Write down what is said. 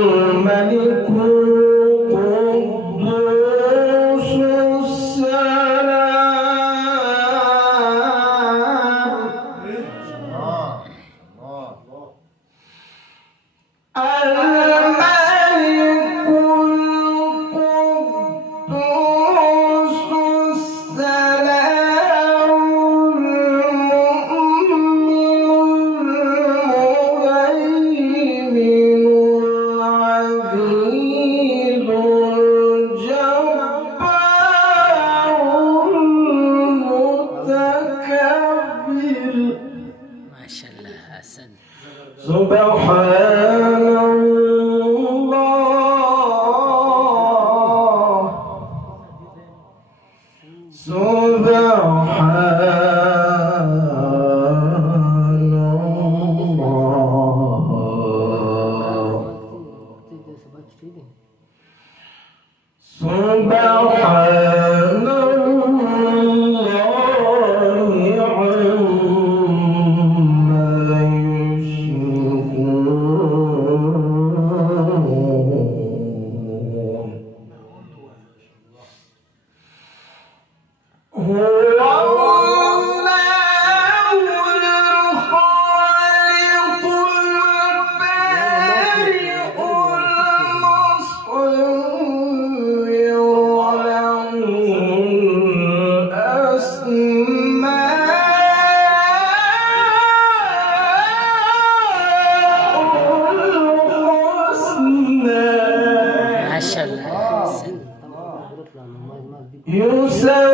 الملك القدوس السلام الملك القدوس السلام المؤمن المهيمن العزيز الجبار المتكبر. ما شاء الله حسن. سبحان الله سبحان الله سبحان الله عما يشركون. هو الله الخالق البارئ المصور له الأسماء الحسنى. ما شاء الله حسن. يسبح